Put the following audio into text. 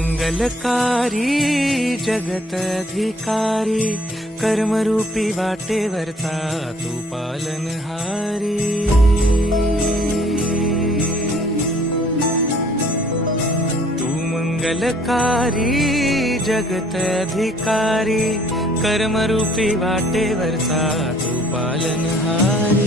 मंगलकारी जगत अधिकारी, कर्मरूपी वाटेवरचा तू पालनहारी। तू मंगलकारी जगत अधिकारी, कर्मरूपी वाटेवरचा तू पालनहारी।